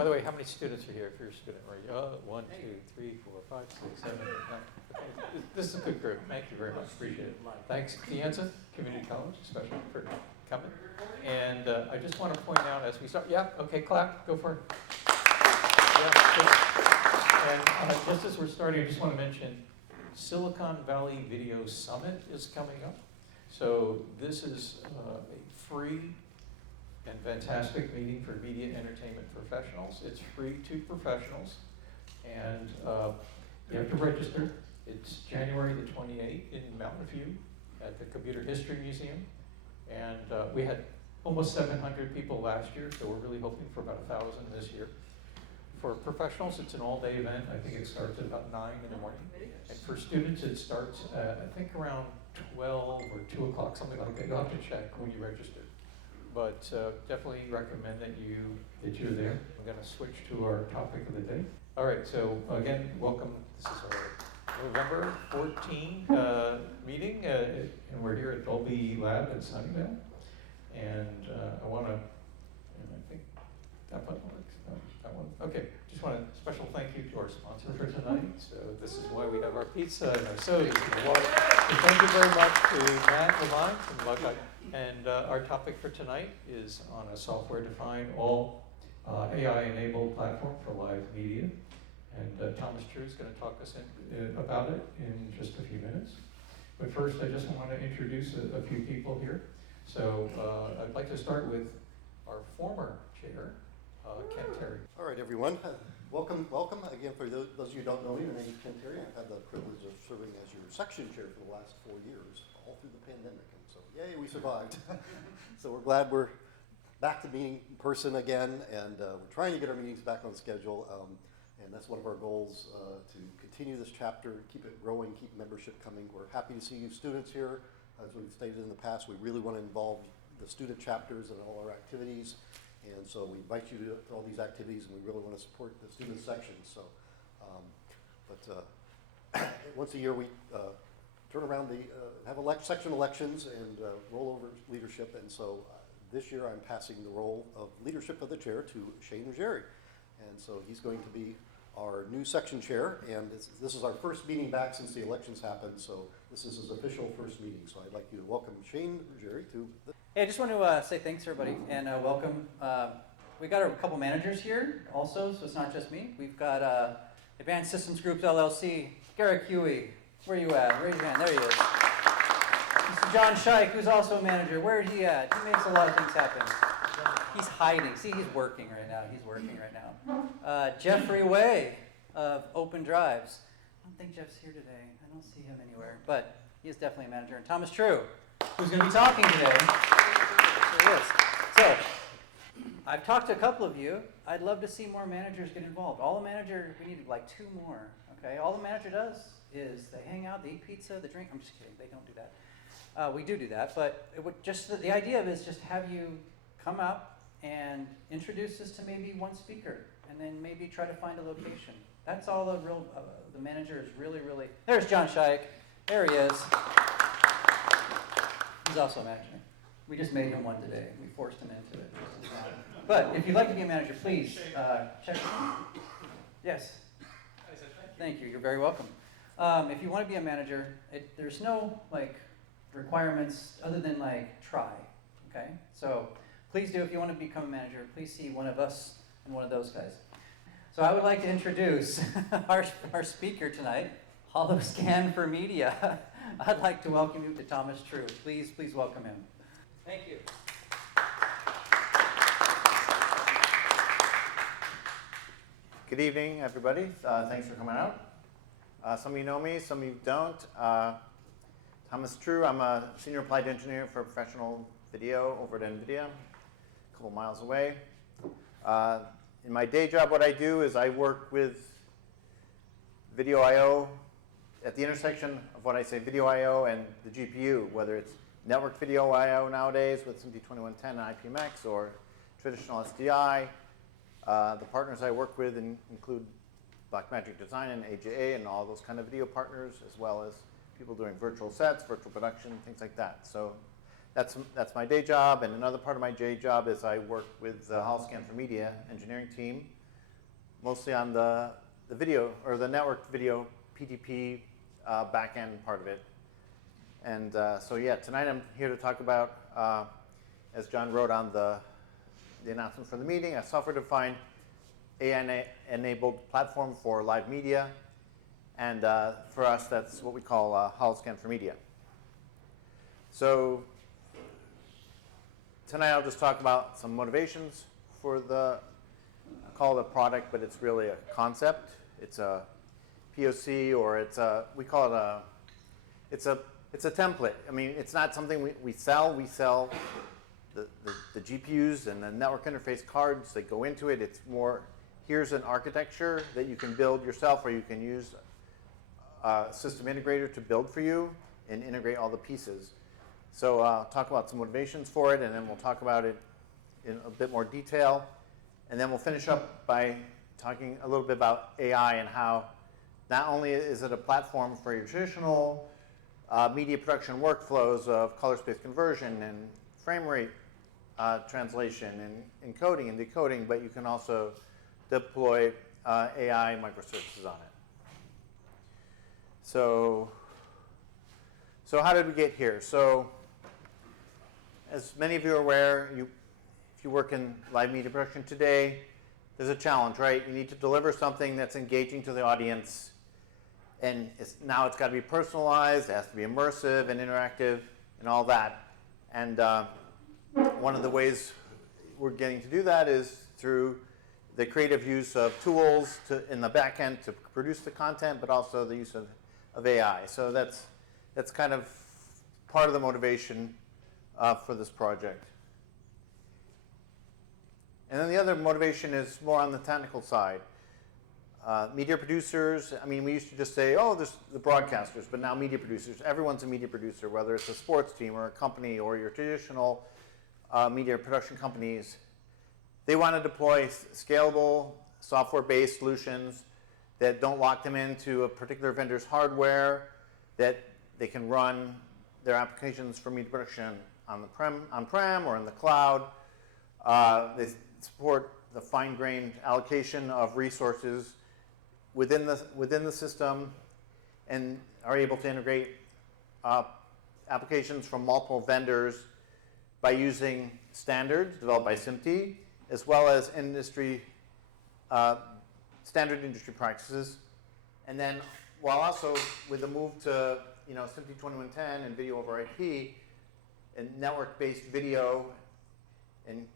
By the way, how many students are here? If you're a student, right? 1, 2, 3, 4, 5, 6, 7, 8, 9. Okay. This is a good group. Thank you very much. Appreciate it. Thanks, Pienza Community College, especially for coming. And I just want to point out as we start. Yeah. Okay. Clap. Go for it. Yeah. Good. And just as we're starting, I just want to mention Silicon Valley Video Summit is coming up. So this is a free and fantastic meeting for media and entertainment professionals. It's free to professionals, and you have to register. It's January the 28th in Mountain View at the Computer History Museum, and we had almost 700 people last year, so we're really hoping for about 1,000 this year. For professionals, it's an all-day event. I think it starts at about 9 in the morning. And for students, it starts at, I think, around 12 or 2 o'clock, something like that. You'll have to check when you register. But definitely recommend that you're there. I'm going to switch to our topic of the day. All right, so again, welcome. This is our November 14 meeting, and we're here at Dolby Lab in Sunnyvale. And I want to, and I think that button works. No, that one. Okay, just want a special thank you to our sponsor for tonight. So this is why we have our pizza and our sodas and water. So thank you very much to Matt Levine from Buckeye. And our topic for tonight is on a software-defined, all AI-enabled platform for live media. And Thomas True is going to talk us about it in just a few minutes. But first, I just want to introduce a few people here. So I'd like to start with our former chair, Ken Terry. All right, everyone. Welcome. Again, for those of you who don't know me, my name is Ken Terry. I've had the privilege of serving as your section chair for the last 4 years, all through the pandemic. And so, yay, we survived. So we're glad we're back to meeting in person again, and we're trying to get our meetings back on schedule. And that's one of our goals, to continue this chapter, keep it growing, keep membership coming. We're happy to see you students here. As we've stated in the past, we really want to involve the student chapters in all our activities. And so we invite you to all these activities, and we really want to support the student sections. So, once a year we turn around have section elections and roll over leadership. And so this year I'm passing the role of leadership of the chair to Shane Ruggieri. And so he's going to be our new section chair, and this is our first meeting back since the elections happened, so this is his official first meeting. So I'd like you to welcome Shane Ruggieri to the... Hey, I just want to say thanks, everybody, and welcome. We got a couple managers here also, so it's not just me. We've got Advanced Systems Group LLC, Garrick Huey. Where are you at? Raise your hand. There he is. Mr. John Scheich, who's also a manager. Where is he at? He makes a lot of things happen. He's hiding. See, he's working right now. Jeffrey Way of Open Drives. I don't think Jeff's here today. I don't see him anywhere, but he is definitely a manager. And Thomas True, who's going to be talking today. There he is. So, I've talked to a couple of you. I'd love to see more managers get involved. All a manager, we need like 2 more. Okay, all the manager does is they hang out, they eat pizza, they drink. I'm just kidding. They don't do that. We do that, but it would just the idea of it is just have you come up and introduce us to maybe one speaker, and then maybe try to find a location. That's all the manager is really. There's John Scheich. There he is. He's also a manager. We just made him one today. We forced him into it. But if you'd like to be a manager, please check. Yes. Thank you. You're very welcome. If you want to be a manager, there's no requirements other than try. Okay. So please do, if you want to become a manager, please see one of us and one of those guys. So I would like to introduce our speaker tonight, Holoscan for Media. I'd like to welcome you to Thomas True. Please welcome him. Thank you. Good evening, everybody. Thanks for coming out. Some of you know me, some of you don't. Thomas True, I'm a senior applied engineer for professional video over at NVIDIA, a couple miles away. In my day job, what I do is I work with video I/O at the intersection of what I say video I/O and the GPU, whether it's network video I/O nowadays with SMPTE-2110 and IPMX or traditional SDI. The partners I work with include Blackmagic Design and AJA and all those kind of video partners, as well as people doing virtual sets, virtual production, things like that. So that's my day job. And another part of my day job is I work with the Holoscan for Media engineering team mostly on the video or the network video PTP backend part of it. And so yeah, tonight I'm here to talk about, as John wrote on the announcement for the meeting, a software-defined AI-enabled platform for live media. And for us, that's what we call Holoscan for media. So tonight I'll just talk about some motivations for the, I call it a product, but it's really a concept. It's a POC, or we call it it's a template. I mean, it's not something we sell. We sell the GPUs and the network interface cards that go into it. It's more, here's an architecture that you can build yourself, or you can use a system integrator to build for you and integrate all the pieces. So I'll talk about some motivations for it, and then we'll talk about it in a bit more detail. And then we'll finish up by talking a little bit about AI and how not only is it a platform for your traditional media production workflows of color space conversion and frame rate translation and encoding and decoding, but you can also deploy AI microservices on it. So how did we get here? So as many of you are aware, if you work in live media production today, there's a challenge, right? You need to deliver something that's engaging to the audience, and now it's got to be personalized, it has to be immersive and interactive and all that. And one of the ways we're getting to do that is through the creative use of tools in the back end to produce the content, but also the use of AI. So that's kind of part of the motivation for this project. And then the other motivation is more on the technical side. Media producers, I mean, we used to just say, oh, there's the broadcasters, but now media producers. Everyone's a media producer, whether it's a sports team or a company or your traditional media production companies. They want to deploy scalable, software-based solutions that don't lock them into a particular vendor's hardware, that they can run their applications for media production on-prem or in the cloud. They support the fine-grained allocation of resources within the system, and are able to integrate applications from multiple vendors by using standards developed by SMPTE, as well as standard industry practices. And then, while also with the move to SMPTE 2110 and video over IP and network-based video and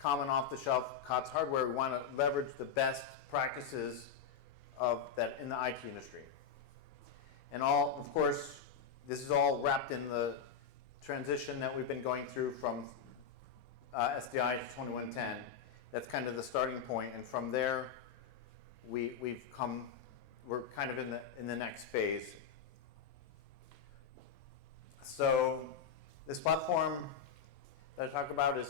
common off-the-shelf COTS hardware, we want to leverage the best practices of that in the IT industry. And of course, this is all wrapped in the transition that we've been going through from SDI to 2110. That's kind of the starting point, and from there, we're kind of in the next phase. So this platform that I talk about is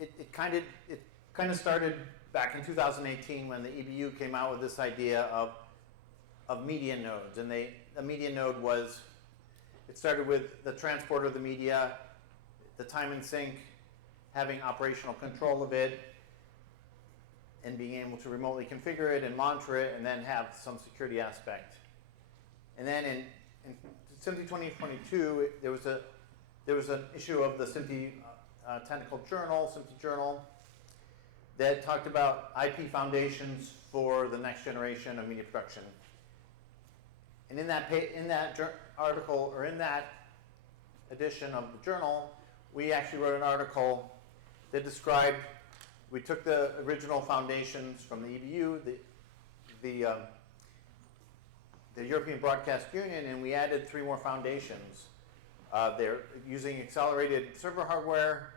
it kind of started back in 2018 when the EBU came out with this idea of media nodes, and the media node it started with the transport of the media, the time in sync, having operational control of it, and being able to remotely configure it and monitor it, and then have some security aspect. And then in SMPTE 2022, there was an issue of the SMPTE technical journal, SMPTE journal, that talked about IP foundations for the next generation of media production. And in that article, or in that edition of the journal, we actually wrote an article that described, we took the original foundations from the EBU, the European Broadcast Union, and we added 3 more foundations. They're using accelerated server hardware,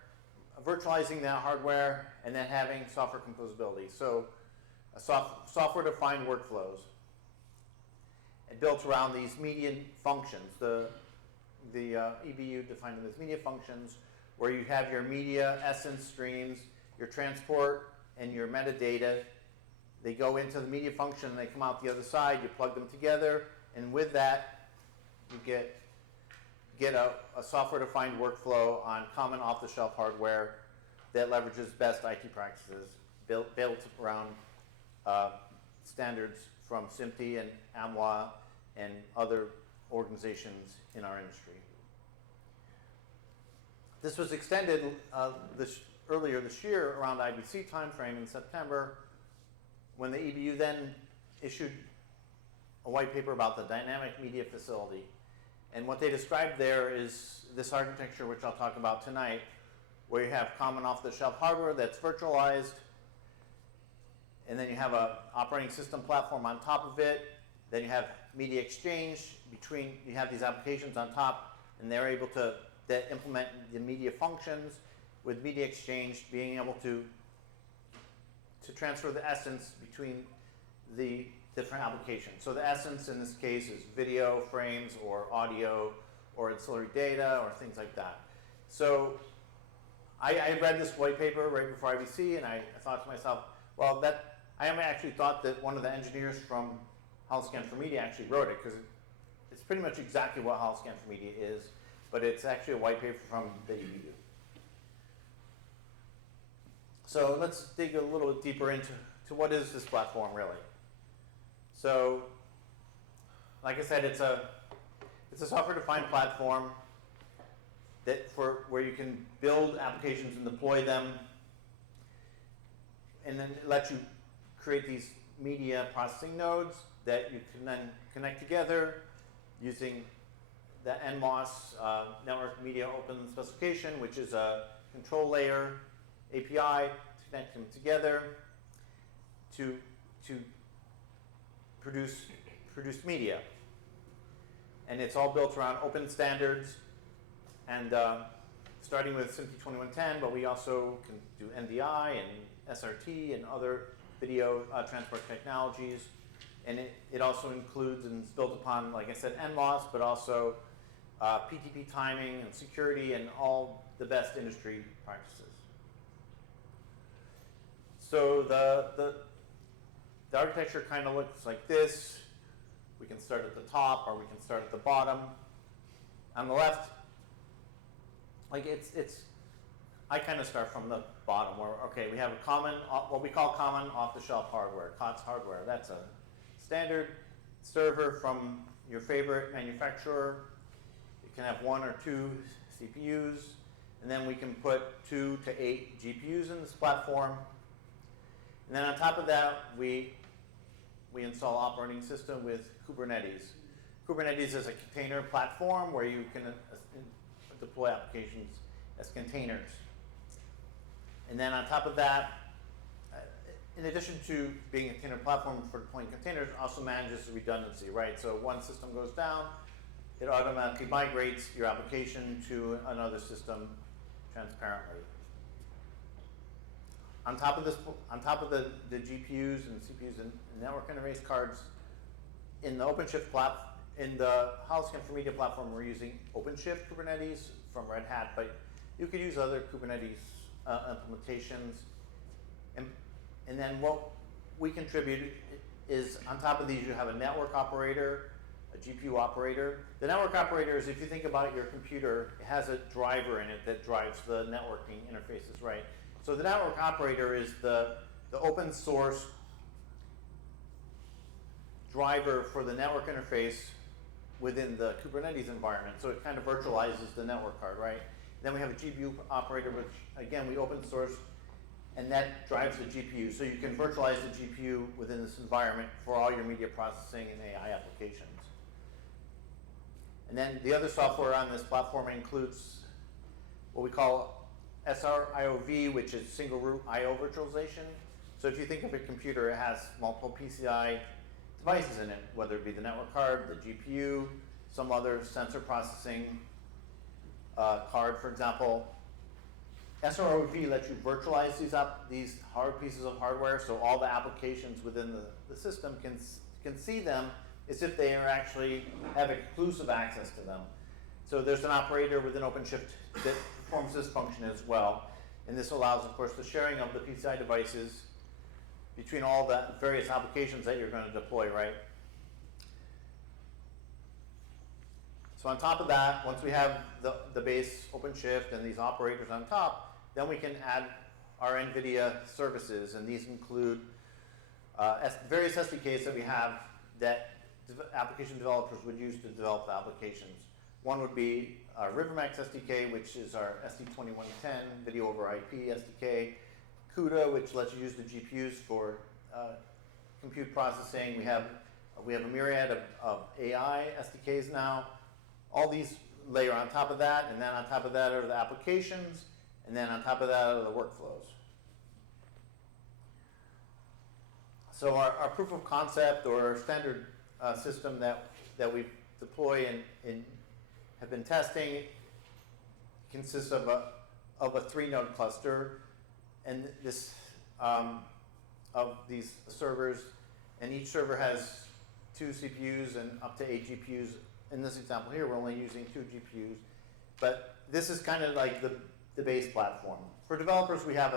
virtualizing that hardware, and then having software composability. So software-defined workflows, and built around these media functions. The EBU defined them as media functions, where you have your media essence streams, your transport, and your metadata. They go into the media function, and they come out the other side. You plug them together, and with that, you get a software-defined workflow on common off-the-shelf hardware that leverages best IT practices built around standards from SMPTE and AMWA and other organizations in our industry. This was extended earlier this year around IBC timeframe in September, when the EBU then issued a white paper about the dynamic media facility. And what they described there is this architecture, which I'll talk about tonight, where you have common off-the-shelf hardware that's virtualized, and then you have an operating system platform on top of it. Then you have media exchange between, you have these applications on top, and they're able to implement the media functions with media exchange, being able to transfer the essence between the different applications. So the essence in this case is video frames or audio or ancillary data or things like that. So I read this white paper right before IBC, and I thought to myself, well, I actually thought that one of the engineers from Holoscan for Media actually wrote it, because it's pretty much exactly what Holoscan for Media is, but it's actually a white paper from the EBU. So let's dig a little bit deeper into what is this platform really. So, like I said, it's a software-defined platform where you can build applications and deploy them, and then it lets you create these media processing nodes that you can then connect together using the NMOS Network Media Open Specification, which is a control layer API to connect them together to produce media. And it's all built around open standards, and starting with SMPTE-2110, but we also can do NDI and SRT and other video transport technologies. And it also includes and is built upon, like I said, NMOS, but also PTP timing and security and all the best industry practices. So the architecture kind of looks like this. We can start at the top, or we can start at the bottom. On the left, like I kind of start from the bottom, where, okay, we have a common, what we call common off-the-shelf hardware, COTS hardware. That's a standard server from your favorite manufacturer. It can have 1 or 2 CPUs, and then we can put 2 to 8 GPUs in this platform. And then on top of that, we install operating system with Kubernetes. Kubernetes is a container platform where you can deploy applications as containers. And then on top of that, in addition to being a container platform for deploying containers, it also manages redundancy, right? So one system goes down, it automatically migrates your application to another system transparently. On top of this, on top of the GPUs and CPUs and network interface cards, in the OpenShift in the Holoscan for Media platform, we're using OpenShift Kubernetes from Red Hat, but you could use other Kubernetes implementations. And then what we contribute is, on top of these, you have a network operator, a GPU operator. The network operator is, if you think about your computer, it has a driver in it that drives the networking interfaces, right? So the network operator is the open source driver for the network interface within the Kubernetes environment. So it kind of virtualizes the network card, right? Then we have a GPU operator, which again, we open source, and that drives the GPU. So you can virtualize the GPU within this environment for all your media processing and AI applications. And then the other software on this platform includes what we call SRIOV, which is single root IO virtualization. So if you think of a computer, it has multiple PCI devices in it, whether it be the network card, the GPU, some other sensor processing card, for example. SRIOV lets you virtualize these hard pieces of hardware, so all the applications within the system can see them as if they are actually have exclusive access to them. So there's an operator within OpenShift that performs this function as well. And this allows, of course, the sharing of the PCI devices between all the various applications that you're going to deploy, right? So on top of that, once we have the base OpenShift and these operators on top, then we can add our NVIDIA services, and these include various SDKs that we have that application developers would use to develop the applications. One would be our RiverMax SDK, which is our SD2110 video over IP SDK. CUDA, which lets you use the GPUs for compute processing. We have a myriad of AI SDKs now. All these layer on top of that, and then on top of that are the applications, and then on top of that are the workflows. So our proof of concept or our standard system that we deploy and have been testing consists of a 3-node cluster, and this of these servers, and each server has 2 CPUs and up to 8 GPUs. In this example here, we're only using 2 GPUs, but this is kind of like the base platform. For developers, we have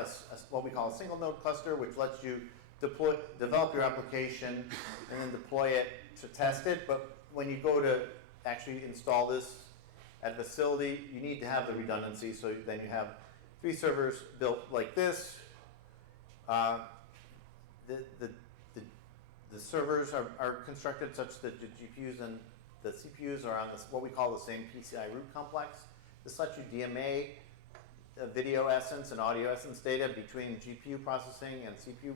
what we call a single node cluster, which lets you develop your application and then deploy it to test it. But when you go to actually install this at a facility, you need to have the redundancy. So then you have 3 servers built like this. The servers are constructed such that the GPUs and the CPUs are on what we call the same PCI root complex. This lets you DMA video essence and audio essence data between GPU processing and CPU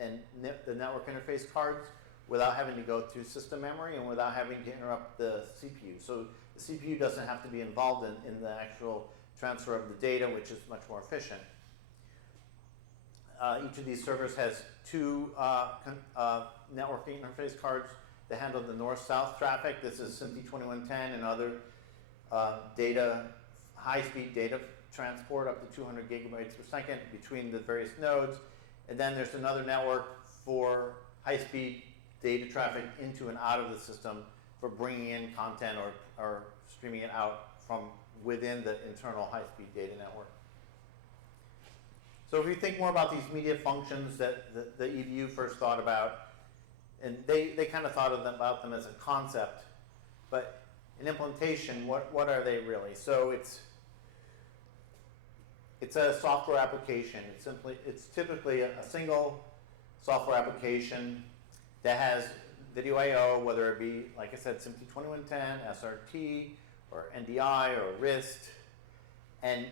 and the network interface cards without having to go through system memory and without having to interrupt the CPU. So the CPU doesn't have to be involved in the actual transfer of the data, which is much more efficient. Each of these servers has 2 networking interface cards that handle the north-south traffic. This is SMPTE-2110 and other high-speed data transport up to 200 gigabytes per second between the various nodes. And then there's another network for high-speed data traffic into and out of the system for bringing in content or streaming it out from within the internal high-speed data network. So if you think more about these media functions that the EBU first thought about, and they kind of thought about them as a concept, but in implementation, what are they really? So it's a software application. It's typically a single software application that has video I/O, whether it be, like I said, SMPTE-2110, SRT, or NDI, or RIST, and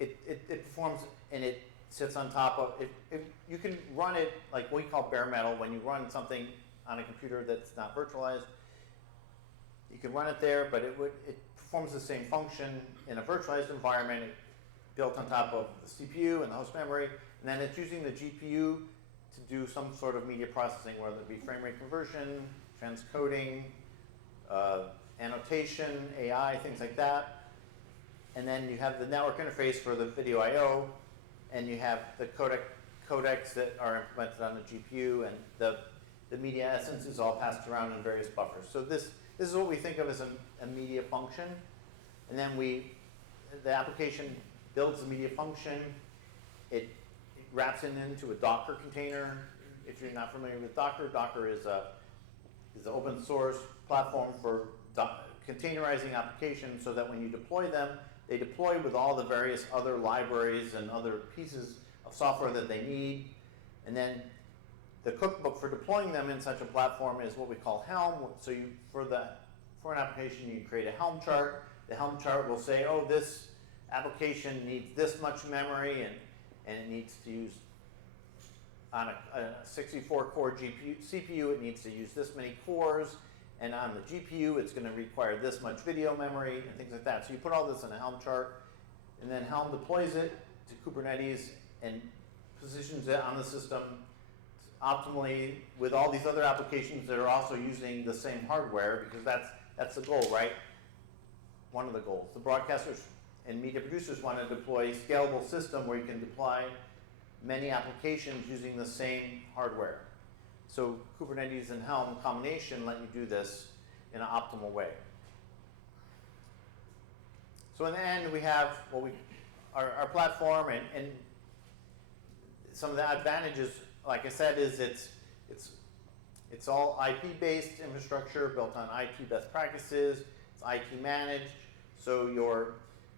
it performs, and it sits on top of, if you can run it like what we call bare metal. When you run something on a computer that's not virtualized, you can run it there, but it performs the same function in a virtualized environment built on top of the CPU and the host memory, and then it's using the GPU to do some sort of media processing, whether it be frame rate conversion, transcoding, annotation, AI, things like that. And then you have the network interface for the video I/O, and you have the codecs that are implemented on the GPU, and the media essence is all passed around in various buffers. So this is what we think of as a media function. And then the application builds the media function. It wraps it into a Docker container. If you're not familiar with Docker, Docker is an open source platform for containerizing applications so that when you deploy them, they deploy with all the various other libraries and other pieces of software that they need. And then the cookbook for deploying them in such a platform is what we call Helm. So for an application, you create a Helm chart. The Helm chart will say, oh, this application needs this much memory, and it needs to use, on a 64-core CPU, it needs to use this many cores, and on the GPU, it's going to require this much video memory, and things like that. So you put all this in a Helm chart, and then Helm deploys it to Kubernetes and positions it on the system optimally with all these other applications that are also using the same hardware, because that's the goal, right? One of the goals. The broadcasters and media producers want to deploy a scalable system where you can deploy many applications using the same hardware. So Kubernetes and Helm combination let you do this in an optimal way. So in the end, we have our platform, and some of the advantages, like I said, is it's all IP-based infrastructure built on IP best practices. It's IT managed, so your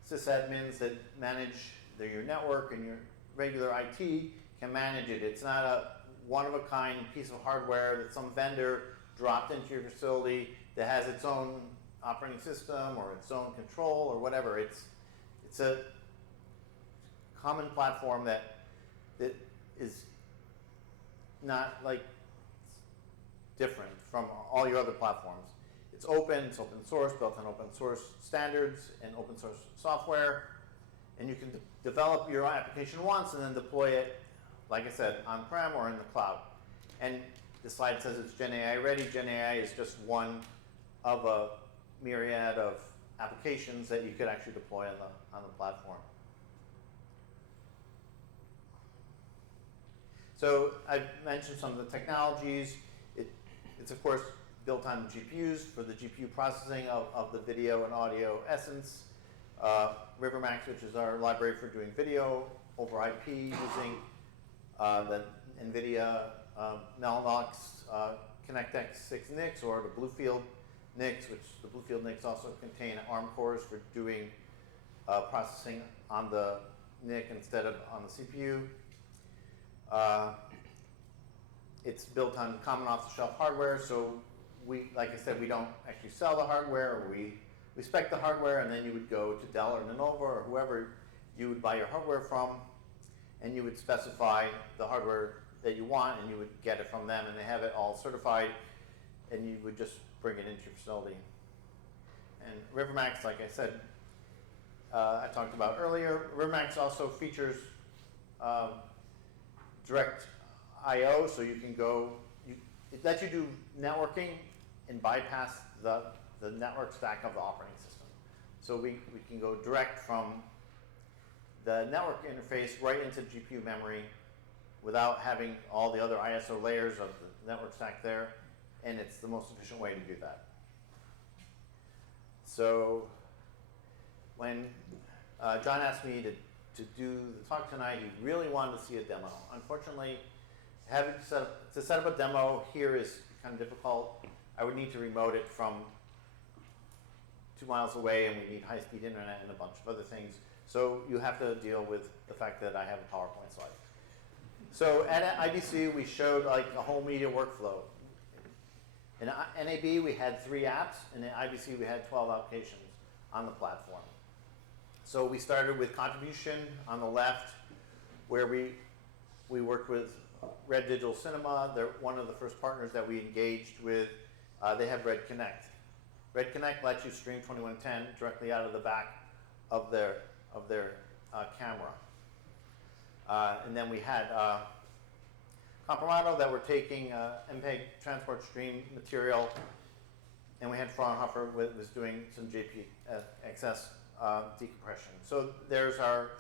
sysadmins that manage your network and your regular IT can manage it. It's not one-of-a-kind piece of hardware that some vendor dropped into your facility that has its own operating system or its own control or whatever. It's a common platform that is not like different from all your other platforms. It's open source, built on open source standards and open source software, and you can develop your application once and then deploy it, like I said, on-prem or in the cloud. And the slide says it's Gen AI ready. Gen AI is just one of a myriad of applications that you could actually deploy on the platform. So I've mentioned some of the technologies. It's of course built on GPUs for the GPU processing of the video and audio essence. RiverMax, which is our library for doing video over IP using the NVIDIA Mellanox ConnectX 6 NICs or the Bluefield NICs, which the Bluefield NICs also contain ARM cores for doing processing on the NIC instead of on the CPU. It's built on common off-the-shelf hardware, so like I said, we don't actually sell the hardware, or we spec the hardware, and then you would go to Dell or Lenovo or whoever you would buy your hardware from, and you would specify the hardware that you want, and you would get it from them, and they have it all certified, and you would just bring it into your facility. And RiverMax, like I said, I talked about earlier, RiverMax also features direct I/O, so you can go, it lets you do networking and bypass the network stack of the operating system. So we can go direct from the network interface right into GPU memory without having all the other ISO layers of the network stack there, and it's the most efficient way to do that. So when John asked me to do the talk tonight, he really wanted to see a demo. Unfortunately, to set up a demo here is kind of difficult. I would need to remote it from 2 miles away, and we need high-speed internet and a bunch of other things. So you have to deal with the fact that I have a PowerPoint slide. So at IBC, we showed like a whole media workflow. In NAB, we had 3 apps, and in IBC, we had 12 applications on the platform. So we started with contribution on the left, where we worked with Red Digital Cinema. They're one of the first partners that we engaged with. They have Red Connect. Red Connect lets you stream 2110 directly out of the back of their camera. And then we had Compromato that were taking MPEG transport stream material, and we had Fraunhofer was doing some JPXS decompression. So there's our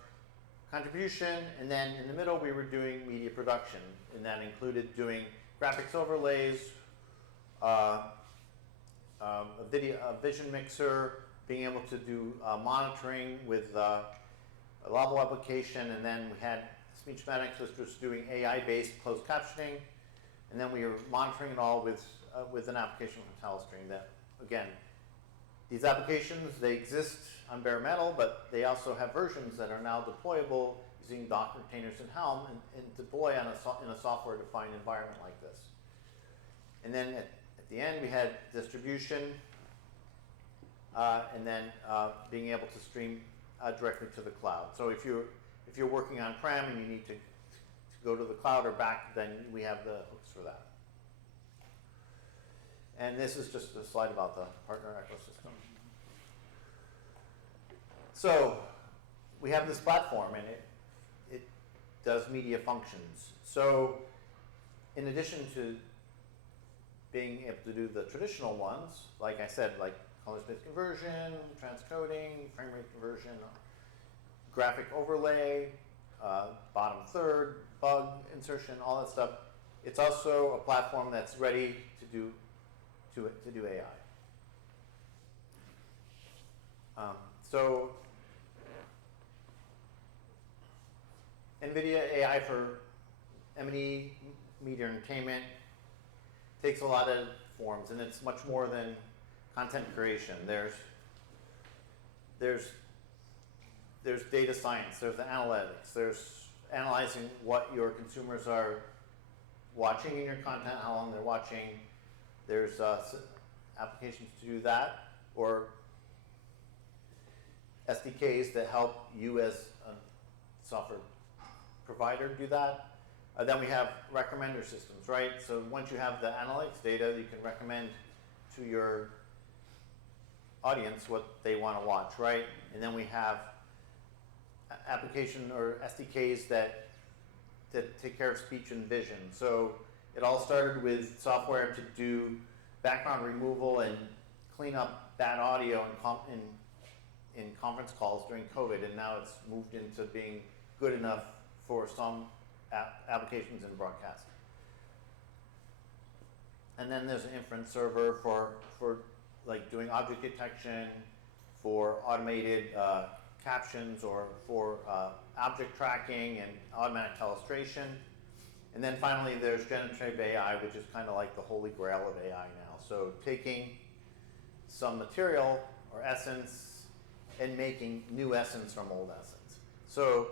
contribution, and then in the middle we were doing media production, and that included doing graphics overlays, a vision mixer, being able to do monitoring with a Labo application, and then we had Speechmatics, which was doing AI-based closed captioning, and then we were monitoring it all with an application from Telestream. That, again, these applications, they exist on bare metal, but they also have versions that are now deployable using Docker containers and Helm and deploy in a software-defined environment like this. And then at the end, we had distribution, and then being able to stream directly to the cloud. So if you're working on-prem and you need to go to the cloud or back, then we have the hooks for that. And this is just a slide about the partner ecosystem. So we have this platform, and it does media functions. So in addition to being able to do the traditional ones, like I said, like color space conversion, transcoding, frame rate conversion, graphic overlay, bottom third, bug insertion, all that stuff, it's also a platform that's ready to do AI. So NVIDIA AI for M&E, media entertainment, takes a lot of forms, and it's much more than content creation. There's data science, there's the analytics, there's analyzing what your consumers are watching in your content, how long they're watching. There's applications to do that, or SDKs that help you as a software provider do that. Then we have recommender systems, right? So once you have the analytics data, you can recommend to your audience what they want to watch, right? And then we have application or SDKs that take care of speech and vision. So it all started with software to do background removal and clean up bad audio in conference calls during COVID, and now it's moved into being good enough for some applications in broadcast. And then there's an inference server for like doing object detection, for automated captions, or for object tracking and automatic illustration. And then finally there's generative AI, which is kind of like the holy grail of AI now. So taking some material or essence and making new essence from old essence. So,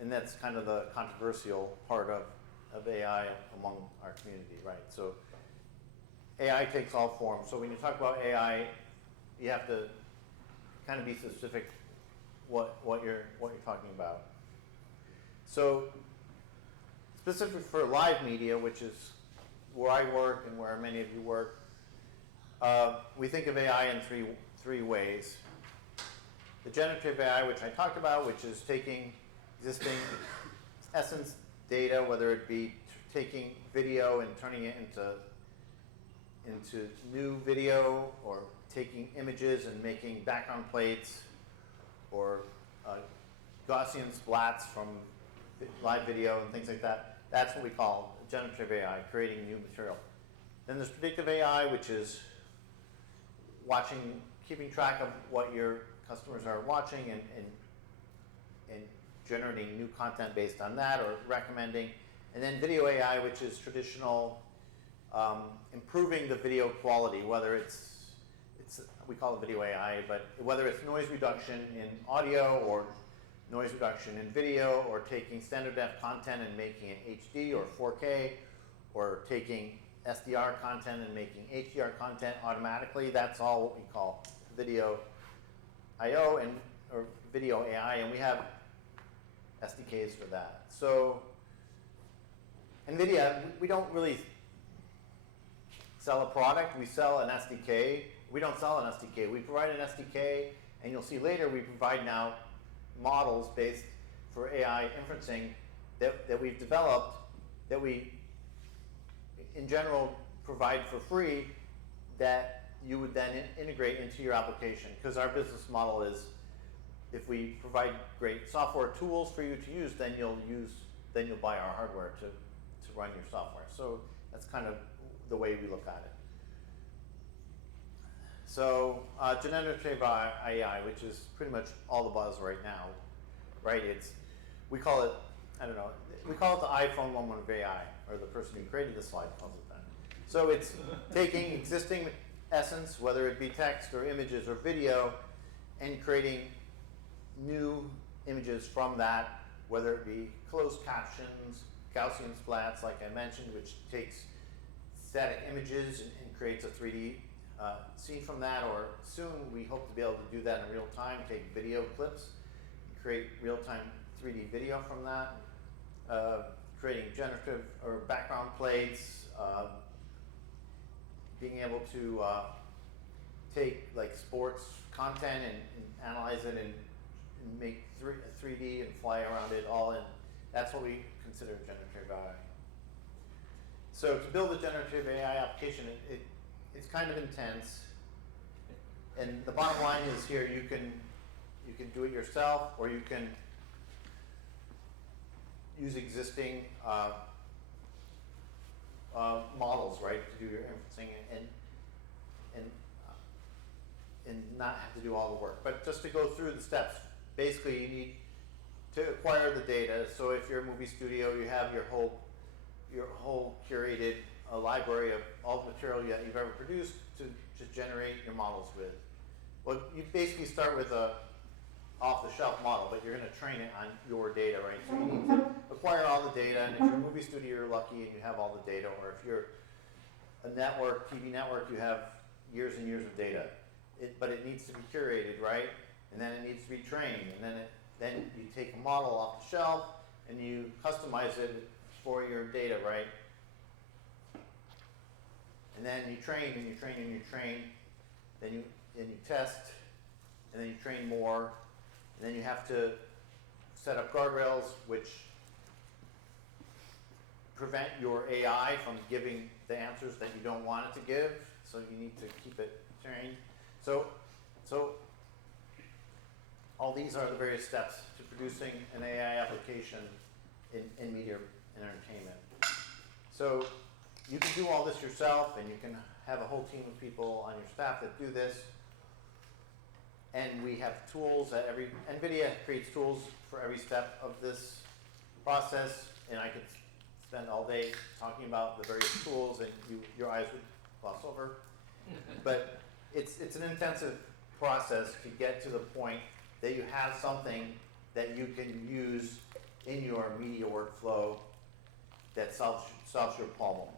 and that's kind of the controversial part of AI among our community, right? So AI takes all forms. So when you talk about AI, you have to kind of be specific what you're talking about. So specific for live media, which is where I work and where many of you work, we think of AI in three ways. The generative AI, which I talked about, which is taking existing essence data, whether it be taking video and turning it into new video, or taking images and making background plates, or Gaussian splats from live video and things like that. That's what we call generative AI, creating new material. Then there's predictive AI, which is keeping track of what your customers are watching and generating new content based on that, or recommending. And then video AI, which is traditional improving the video quality, whether it's we call it video AI, but whether it's noise reduction in audio or noise reduction in video, or taking standard def content and making it HD or 4K, or taking SDR content and making HDR content automatically. That's all what we call video IO or video AI, and we have SDKs for that. So NVIDIA, we don't really sell a product, we sell an SDK. We don't sell an SDK, we provide an SDK, and you'll see later we provide now models based for AI inferencing that we've developed, that we in general provide for free, that you would then integrate into your application. Because our business model is, if we provide great software tools for you to use, then you'll buy our hardware to run your software. So that's kind of the way we look at it. So generative AI, which is pretty much all the buzz right now, right? We call it, I don't know, we call it the iPhone moment of AI, or the person who created this slide calls it that. So it's taking existing essence, whether it be text or images or video, and creating new images from that, whether it be closed captions, Gaussian splats, like I mentioned, which takes static images and creates a 3D scene from that, or soon we hope to be able to do that in real time, take video clips, create real-time 3D video from that, creating generative or background plates, being able to take like sports content and analyze it and make 3D and fly around it all in. That's what we consider generative AI. So to build a generative AI application, it's kind of intense. And the bottom line is here, you can do it yourself, or you can use existing models, right, to do your inferencing and not have to do all the work. But just to go through the steps, basically you need to acquire the data. So if you're a movie studio, you have your whole curated library of all the material that you've ever produced to just generate your models with. Well, you basically start with a off-the-shelf model, but you're going to train it on your data, right? So you need to acquire all the data, and if you're a movie studio, you're lucky and you have all the data, or if you're a network, TV network, you have years and years of data. But it needs to be curated, right? And then it needs to be trained, and then you take a model off the shelf and you customize it for your data, right? And then you train and you train and you train, then you test, and then you train more, and then you have to set up guardrails which prevent your AI from giving the answers that you don't want it to give, so you need to keep it trained. So all these are the various steps to producing an AI application in media and entertainment. So you can do all this yourself, and you can have a whole team of people on your staff that do this. And we have tools that NVIDIA creates tools for every step of this process, and I could spend all day talking about the various tools, and your eyes would gloss over. But it's an intensive process to get to the point that you have something that you can use in your media workflow that solves your problem.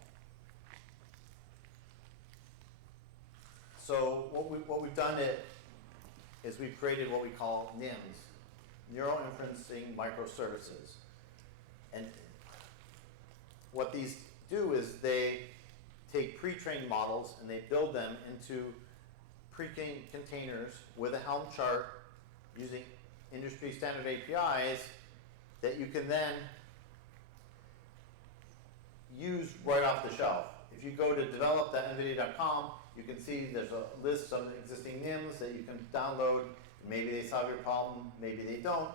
So what we've done is we've created what we call NIMs, Neural Inferencing Microservices. And what these do is they take pre-trained models and they build them into pre-trained containers with a Helm chart using industry standard APIs that you can then use right off the shelf. If you go to develop.nvidia.com, you can see there's a list of existing NIMs that you can download. Maybe they solve your problem, maybe they don't.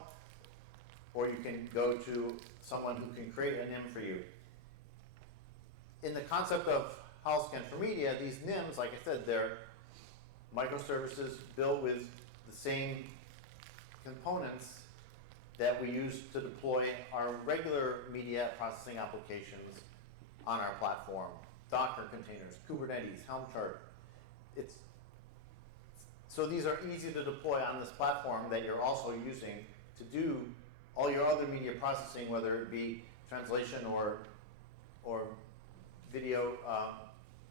Or you can go to someone who can create a NIM for you. In the concept of Holoscan for media, these NIMs, like I said, they're microservices built with the same components that we use to deploy our regular media processing applications on our platform. Docker containers, Kubernetes, Helm chart. So these are easy to deploy on this platform that you're also using to do all your other media processing, whether it be translation or video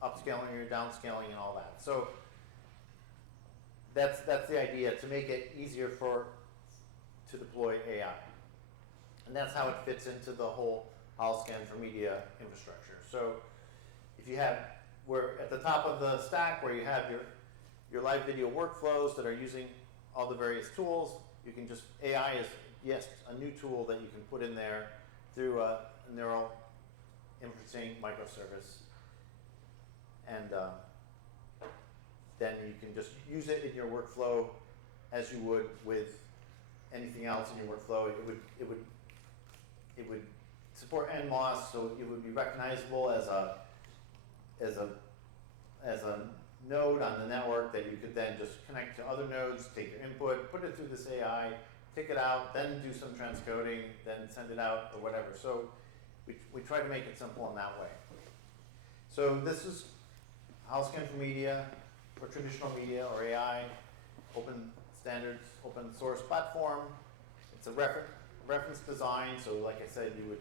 upscaling or downscaling and all that. So that's the idea, to make it easier to deploy AI. And that's how it fits into the whole Holoscan for media infrastructure. So if you have, we're at the top of the stack where you have your live video workflows that are using all the various tools. You can just, AI is, yes, a new tool that you can put in there through a neural inferencing microservice. And then you can just use it in your workflow as you would with anything else in your workflow. It would support NMOS, so it would be recognizable as a node on the network that you could then just connect to other nodes, take your input, put it through this AI, take it out, then do some transcoding, then send it out or whatever. So we try to make it simple in that way. So this is Holoscan for media, for traditional media or AI, open standards, open source platform. It's a reference design, so like I said, you would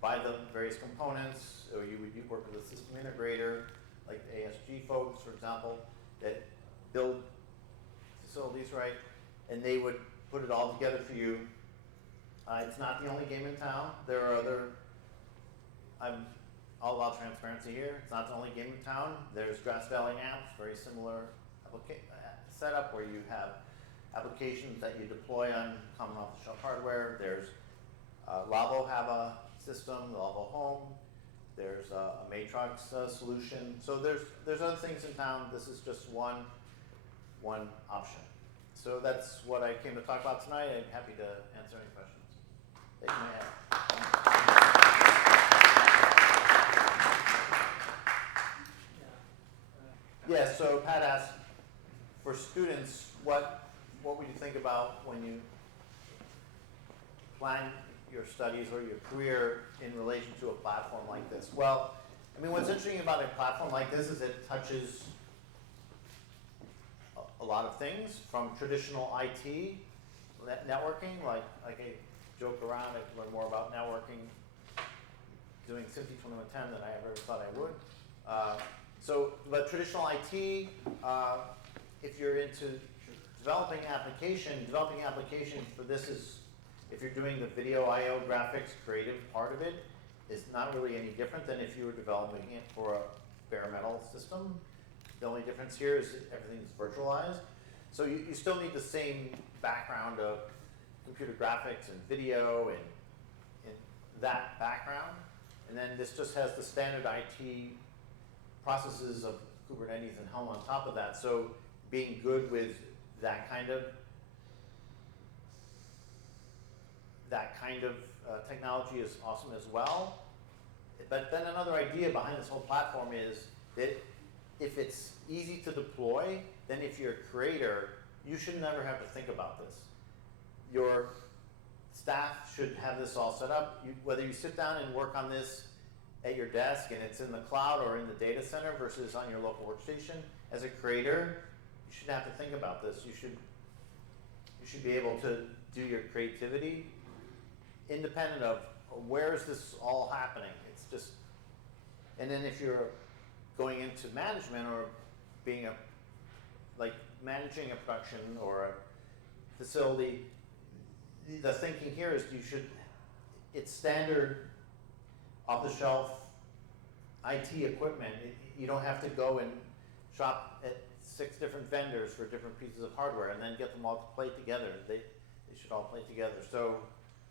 buy the various components, or you would work with a system integrator, like the ASG folks, for example, that build facilities, right? And they would put it all together for you. It's not the only game in town. There are other, I'm all about transparency here. It's not the only game in town. There's Grass Valley Apps, very similar setup where you have applications that you deploy on common off-the-shelf hardware. There's Lavo have a system, Lavo Home. There's a Matrox solution. So there's other things in town. This is just one option. So that's what I came to talk about tonight. I'm happy to answer any questions that you may have. Yeah, so Pat asked, for students, what would you think about when you plan your studies or your career in relation to a platform like this? Well, I mean, what's interesting about a platform like this is it touches a lot of things, from traditional IT networking, like I joke around, I learn more about networking doing SMPTE 2110 than I ever thought I would. But traditional IT, if you're into developing application for this is, if you're doing the video I/O graphics creative part of it, is not really any different than if you were developing it for a bare metal system. The only difference here is that everything's virtualized. So you still need the same background of computer graphics and video and that background. And then this just has the standard IT processes of Kubernetes and Helm on top of that. So being good with that kind of technology is awesome as well. But then another idea behind this whole platform is that if it's easy to deploy, then if you're a creator, you should never have to think about this. Your staff should have this all set up. Whether you sit down and work on this at your desk and it's in the cloud or in the data center versus on your local workstation, as a creator, you shouldn't have to think about this. You should be able to do your creativity independent of where is this all happening. It's just, and then if you're going into management or being managing a production or a facility, the thinking here is it's standard off-the-shelf IT equipment. You don't have to go and shop at 6 different vendors for different pieces of hardware and then get them all to play together. They should all play together. So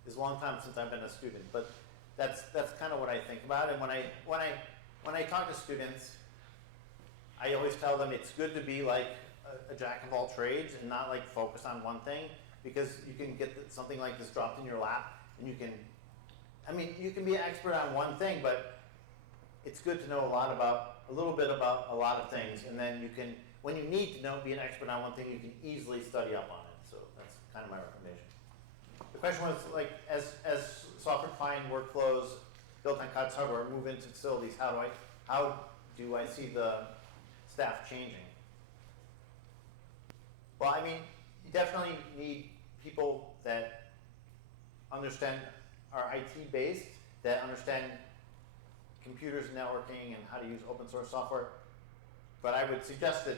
it's a long time since I've been a student, but that's kind of what I think about. And when I talk to students, I always tell them it's good to be like a jack of all trades and not like focus on one thing, because you can get something like this dropped in your lap and you can be an expert on one thing, but it's good to know a little bit about a lot of things, and then you can, when you need to be an expert on one thing, you can easily study up on it. So that's kind of my recommendation. The question was as software-defined workflows built on COTS hardware move into facilities, how do I see the staff changing? Well, you definitely need people that understand, are IT based, that understand computers and networking and how to use open source software. But I would suggest that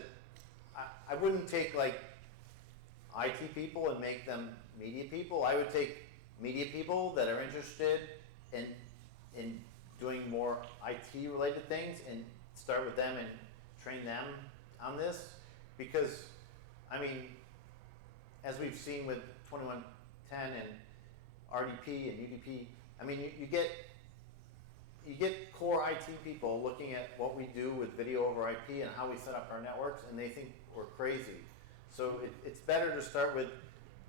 I wouldn't take IT people and make them media people. I would take media people that are interested in doing more IT related things and start with them and train them on this, because as we've seen with 2110 and RDP and UDP, you get core IT people looking at what we do with video over IP and how we set up our networks, and they think we're crazy. So it's better to start with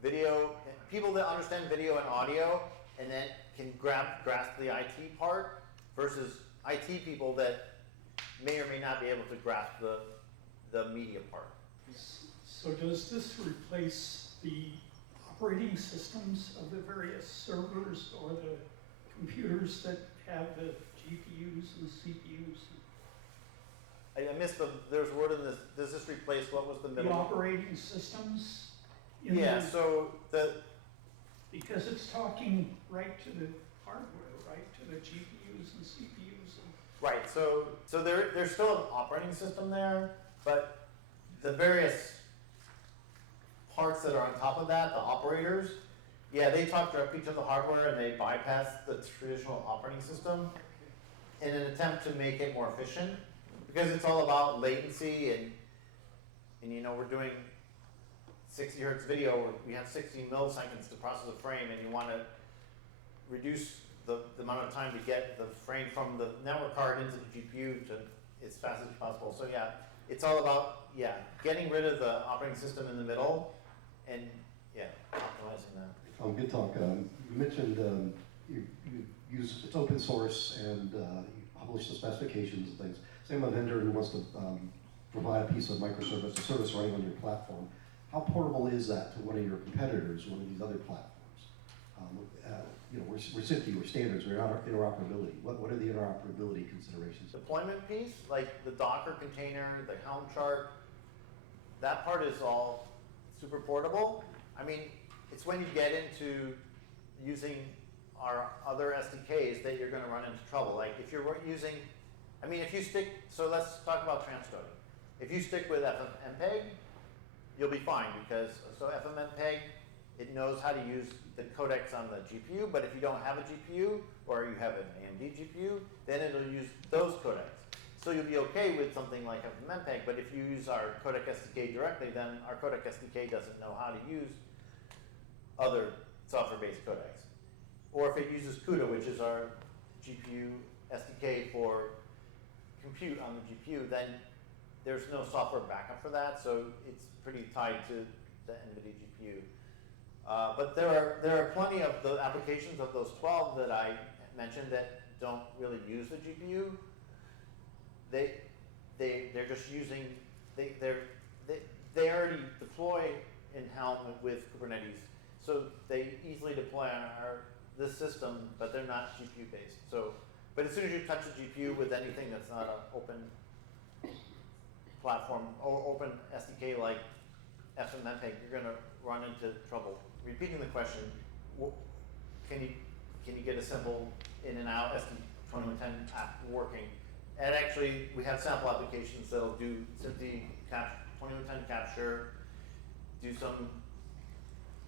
video, people that understand video and audio and then can grasp the IT part, versus IT people that may or may not be able to grasp the media part. So does this replace the operating systems of the various servers or the computers that have the GPUs and CPUs? I missed there's a word in this. Does this replace, what was the middle? The operating systems? Because it's talking right to the hardware, right to the GPUs and CPUs. Right, so there's still an operating system there, but the various parts that are on top of that, the operators, they talk directly to the hardware and they bypass the traditional operating system in an attempt to make it more efficient, because it's all about latency and we're doing 60 hertz video where we have 60 milliseconds to process a frame, and you want to reduce the amount of time to get the frame from the network card into the GPU to as fast as possible. So it's all about getting rid of the operating system in the middle and optimizing that. Good talk. You mentioned you use, it's open source and you publish the specifications and things. Same with a vendor who wants to provide a piece of microservice, a service running on your platform. How portable is that to one of your competitors, one of these other platforms? We're SMPTE, we're standards, we're interoperability. What are the interoperability considerations? Deployment piece, like the Docker container, the Helm chart, that part is all super portable. it's when you get into using our other SDKs that you're going to run into trouble. Like if you're using, I mean, if you stick, so let's talk about transcoding. If you stick with FFmpeg, you'll be fine because, so FFmpeg, it knows how to use the codecs on the GPU, but if you don't have a GPU or you have an AMD GPU, then it'll use those codecs. So you'll be okay with something like FFmpeg, but if you use our codec SDK directly, then our codec SDK doesn't know how to use other software-based codecs. Or if it uses CUDA, which is our GPU SDK for compute on the GPU, then there's no software backup for that, so it's pretty tied to the NVIDIA GPU. But there are plenty of the applications of those 12 that I mentioned that don't really use the GPU. They're just using, they already deploy in Helm with Kubernetes, so they easily deploy on this system, but they're not GPU based. So, but as soon as you touch a GPU with anything that's not an open platform or open SDK like FFmpeg, you're going to run into trouble. Repeating the question, can you get a simple in and out SD2110 app working? And actually, we have sample applications that'll do simply 2110 capture, do some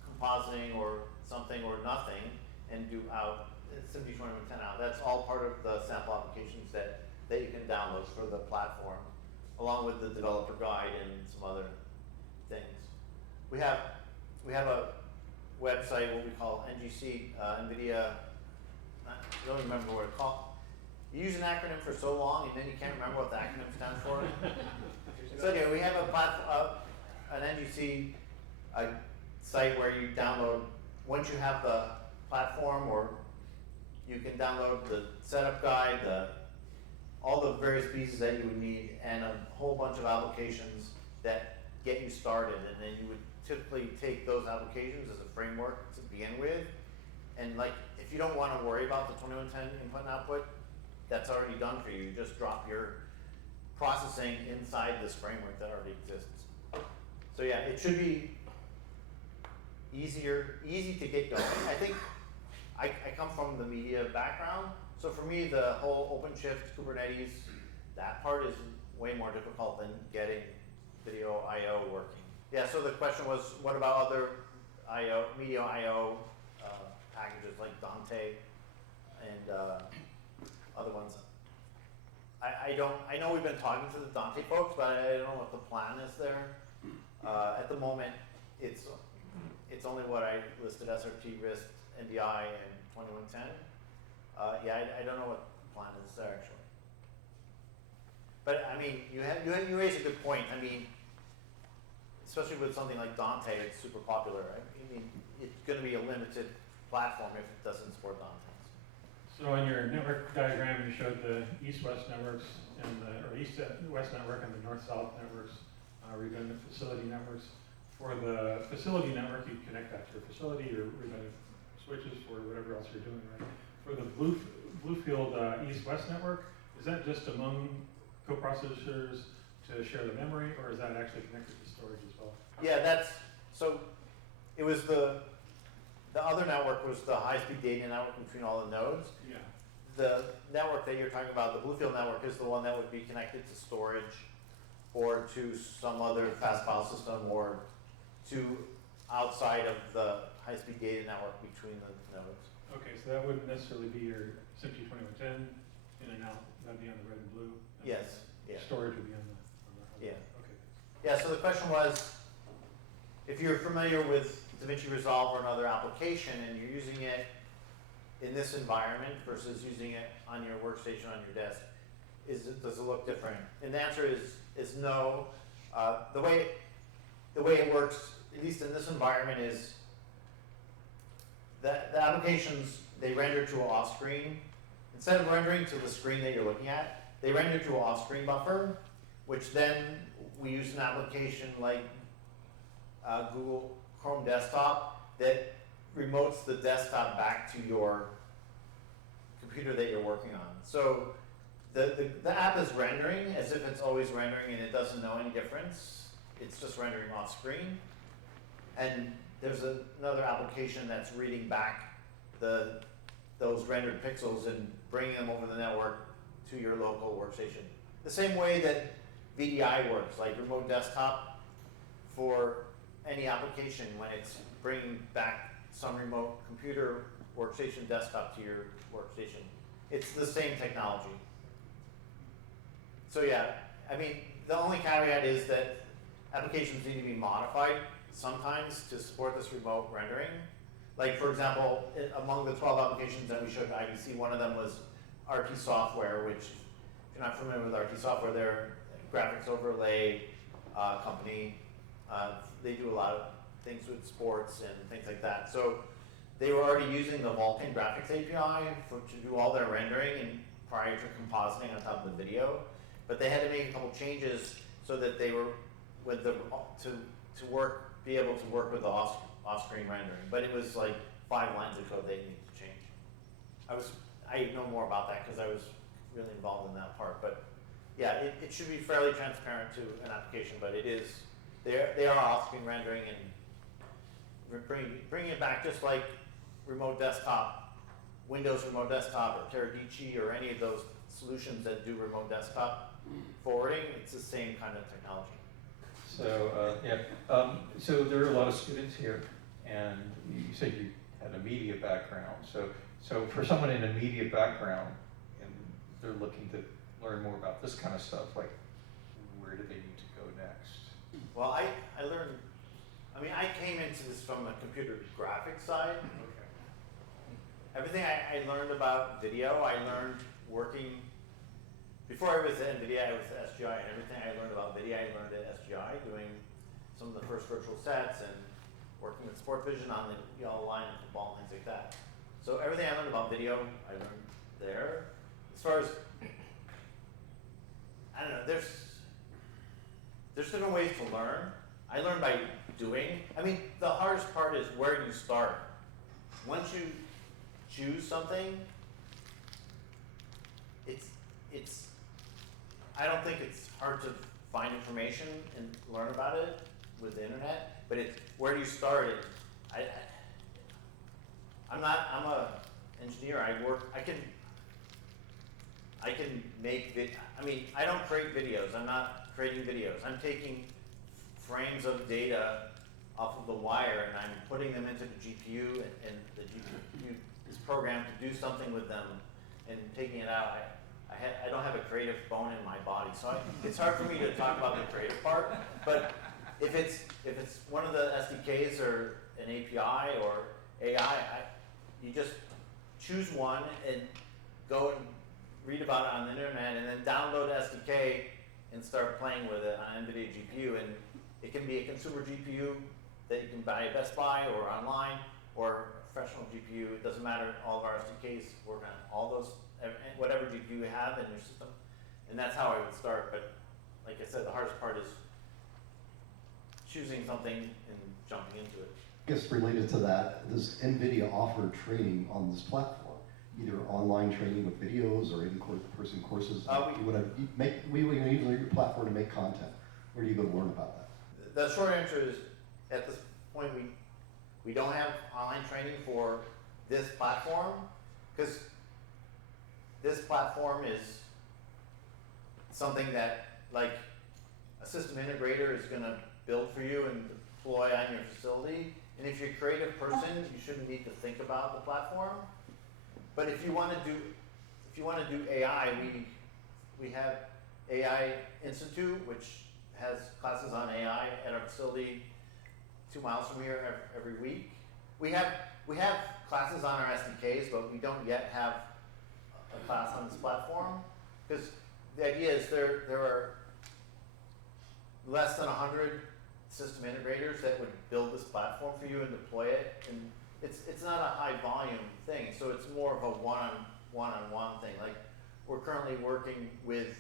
compositing or something or nothing, and do out simply 2110 out. That's all part of the sample applications that you can download for the platform, along with the developer guide and some other things. We have a website, what we call NGC, NVIDIA, I don't remember what it's called. You use an acronym for so long and then you can't remember what the acronym stands for. So anyway, we have a platform, an NGC site where you download, once you have the platform, or you can download the setup guide, all the various pieces that you would need, and a whole bunch of applications that get you started. And then you would typically take those applications as a framework to begin with. And like, if you don't want to worry about the 2110 input and output, that's already done for you. You just drop your processing inside this framework that already exists. So yeah, it should be easy to get going. I think I come from the media background, so for me the whole OpenShift Kubernetes, that part is way more difficult than getting video I/O working. Yeah, so the question was, what about other I/O, media I/O packages like Dante and other ones? I know we've been talking to the Dante folks, but I don't know what the plan is there. At the moment, it's only what I listed: SRT, RISC, NDI, and 2110. Yeah, I don't know what the plan is there actually. But I mean, you raise a good point. I mean, especially with something like Dante, it's super popular. Right? I mean, it's going to be a limited platform if it doesn't support Dante. So on your network diagram, you showed the east-west networks and or east-west network and the north-south networks, redundant facility networks. For the facility network, you connect that to your facility or redundant switches for whatever else you're doing, right? For the Bluefield east-west network, is that just among coprocessors to share the memory, or is that actually connected to storage as well? Yeah, so it was the other network was the high-speed data network between all the nodes. Yeah. The network that you're talking about, the Bluefield network, is the one that would be connected to storage or to some other fast file system or to outside of the high-speed data network between the nodes. Okay, so that wouldn't necessarily be your SMPTE-2110 in and out. That'd be on the red and blue. And Yes. Yeah. Storage would be on the Yeah. Okay. Yeah, so the question was, if you're familiar with DaVinci Resolve or another application and you're using it in this environment versus using it on your workstation on your desk, does it look different? And the answer is no. The way it works, at least in this environment, is that the applications, they render to an off-screen. Instead of rendering to the screen that you're looking at, they render to an off-screen buffer, which then we use an application like Google Chrome Desktop that remotes the desktop back to your computer that you're working on. So the app is rendering as if it's always rendering and it doesn't know any difference. It's just rendering off screen. And there's another application that's reading back those rendered pixels and bringing them over the network to your local workstation. The same way that VDI works, like remote desktop for any application when it's bringing back some remote computer workstation desktop to your workstation. It's the same technology. So yeah, I mean, the only caveat is that applications need to be modified sometimes to support this remote rendering. Like for example, among the 12 applications that we showed at IBC, one of them was RT Software, which, if you're not familiar with RT Software, they're a graphics overlay company. They do a lot of things with sports and things like that. So they were already using the Vulkan graphics API to do all their rendering and prior to compositing on top of the video. But they had to make a couple changes so that they were with the be able to work with the off-screen rendering. But it was like 5 lines of code they needed to change. I know more about that because I was really involved in that part. But yeah, it should be fairly transparent to an application, but it is. They are off-screen rendering and bringing it back just like remote desktop, Windows remote desktop or Teradici or any of those solutions that do remote desktop forwarding. It's the same kind of technology. So so there are a lot of students here, and you said you had a media background. So for someone in a media background, and they're looking to learn more about this kind of stuff, like where do they need to go next? Well, I learned. I mean, I came into this from the computer graphics side. Okay. Everything I learned about video, I learned working. Before I was at NVIDIA, I was at SGI, and everything I learned about video, I learned at SGI, doing some of the first virtual sets and working with Sport Vision on the yellow line and football and things like that. So everything I learned about video, I learned there. As far as, I don't know, there's different ways to learn. I learned by doing. I mean, the hardest part is where you start. Once you choose something, I don't think it's hard to find information and learn about it with the internet, but it's where do you start it? I'm a engineer. I can make I don't create videos. I'm not creating videos. I'm taking frames of data off of the wire and I'm putting them into the GPU and the GPU is programmed to do something with them and taking it out. I don't have a creative bone in my body, so it's hard for me to talk about the creative part. But if it's one of the SDKs or an API or AI, you just choose one and go and read about it on the internet, and then download SDK and start playing with it on NVIDIA GPU. And it can be a consumer GPU that you can buy at Best Buy or online, or a professional GPU. It doesn't matter. All of our SDKs work on all those. Whatever GPU you have in your system, and that's how I would start. But like I said, the hardest part is choosing something and jumping into it. I guess related to that, does NVIDIA offer training on this platform? Either online training with videos or in-person courses? We would use your platform to make content. Where do you go to learn about that? The short answer is, at this point, we don't have online training for this platform, because this platform is something that, like, a system integrator is going to build for you and deploy on your facility. And if you're a creative person, you shouldn't need to think about the platform. But if you want to do AI, we have AI Institute, which has classes on AI at our facility 2 miles from here every week. We have classes on our SDKs, but we don't yet have a class on this platform, because the idea is there are less than 100 system integrators that would build this platform for you and deploy it, and it's not a high volume thing, so it's more of a one-on-one thing. Like, we're currently working with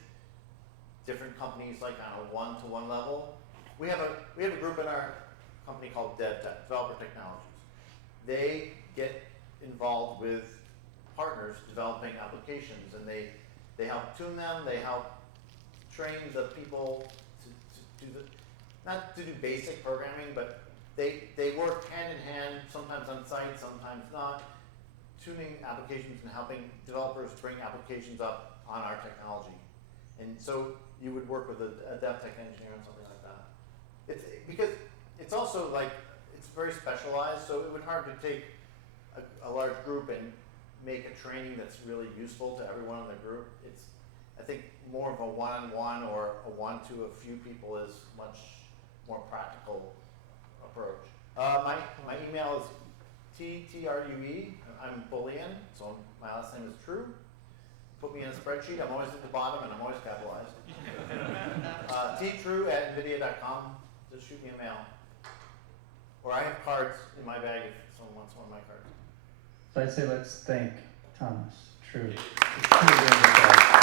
different companies, like on a one-to-one level. We have a group in our company called DevTech, Developer Technologies. They get involved with partners developing applications, and they help tune them, they help train the people to do not to do basic programming, but they work hand in hand, sometimes on site, sometimes not, tuning applications and helping developers bring applications up on our technology. And so you would work with a dev tech engineer or something like that. Because it's also like, it's very specialized, so it would be hard to take a large group and make a training that's really useful to everyone in the group. It's, I think, more of a one-on-one or a one to a few people is much more practical approach. My email is TRUE. I'm Boolean, so my last name is True. Put me in a spreadsheet. I'm always at the bottom, and I'm always capitalized. ttrue@nvidia.com. Just shoot me a mail. Or I have cards in my bag if someone wants one of my cards. So I'd say let's thank Thomas True. He's doing a good job.